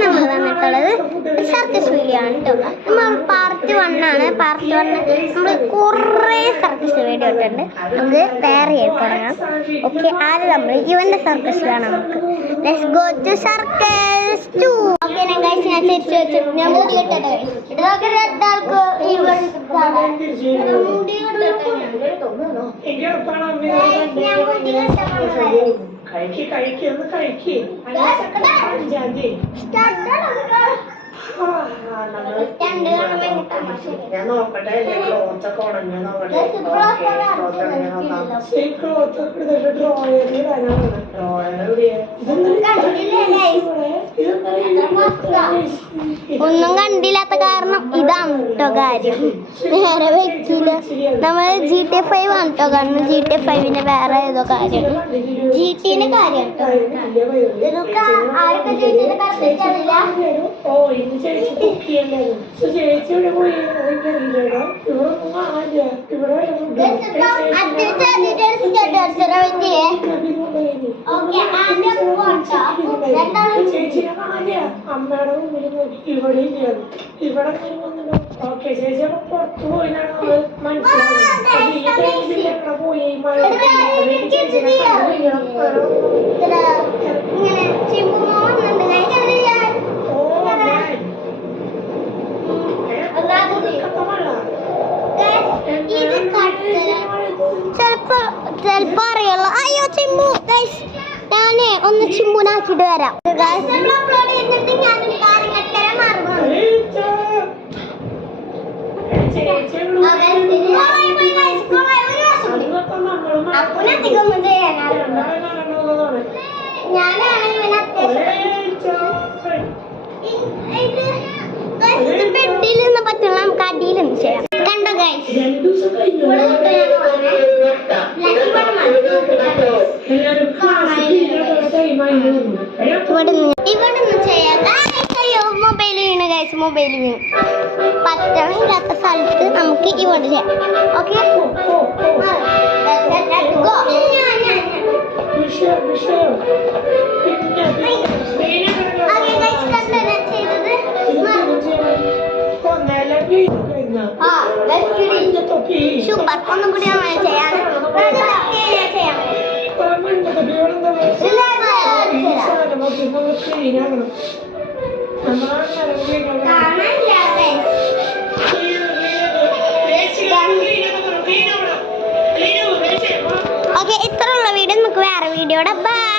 നമ്മൾ വന്നിട്ടുള്ളത് circus video ആണ് കേട്ടോ. നമ്മൾ പാർട്ട് 1 ആണ്. പാർട്ട് 1 നമ്മൾ കുറേ സർക്കസ് വീഡിയോ ഇട്ടുണ്ട്. നമുക്ക് വേറെ തുടങ്ങാം. ഓക്കെ, ആദ്യം നമ്മൾ ഇവന്റെ സർക്കസ് കാണാം. നമുക്ക് let's go to circus 2. Okay, ഞാൻ തിരിച്ചു വെച്ചിട്ട് ഞാൻ മുടി കെട്ടട്ടെ. ഇതൊക്കെ രണ്ടാൾക്ക് ഇവൻ ഞാൻ നോക്കട്ടെ ക്ലോത്തൊക്കെ ഉണങ്ങി നോക്കട്ടെ. ഒന്നും കണ്ടില്ലാത്ത കാരണം ഇതാണ് കേട്ടോ കാര്യം. വേറെ വെക്കില്ല. നമ്മൾ GTA 5 ആണ് കേട്ടോ കാണുന്നത്. GTA 5ന്റെ വേറെ ഏതോ കാര്യം, GTന്റെ കാര്യം കേട്ടോ. ഇതൊക്കെ ആരൊക്കെ GTന്റെ കറക്റ്റില്ല. അമ്മയുടെ മുമ്പിൽ നോക്കി ഇവിടെ ഇല്ല, ഇവിടെ ഓക്കെ ചേച്ചി പുറത്തു പോയി മനസ്സിലായി പോയി മഴ ചെലപ്പോ അറിയുള്ളൂ. അയ്യോ ചിമ്പു, ഞാനേ ഒന്ന് ചിമ്പുനാക്കിട്ട് വരാം. ബെഡിൽ നിന്ന് പറ്റുള്ള നമുക്ക് അടിയിലൊന്നും ചെയ്യാം. കണ്ടോ ഗൈസ്, ഇവിടുന്ന് ചെയ്യാം. അയ്യോ മൊബൈൽ വീണ് ഗൈസ്, മൊബൈൽ വീണ്. പറ്റണില്ലാത്ത സ്ഥലത്ത് നമുക്ക് ഇവിടെ ചെയ്യാം. Okay, super. ഒന്നും കൂടി ചെയ്യാൻ ഓക്കെ. ഇത്രയുള്ള വീഡിയോ നമുക്ക് വേറെ വീഡിയോയുടെ ബൈ.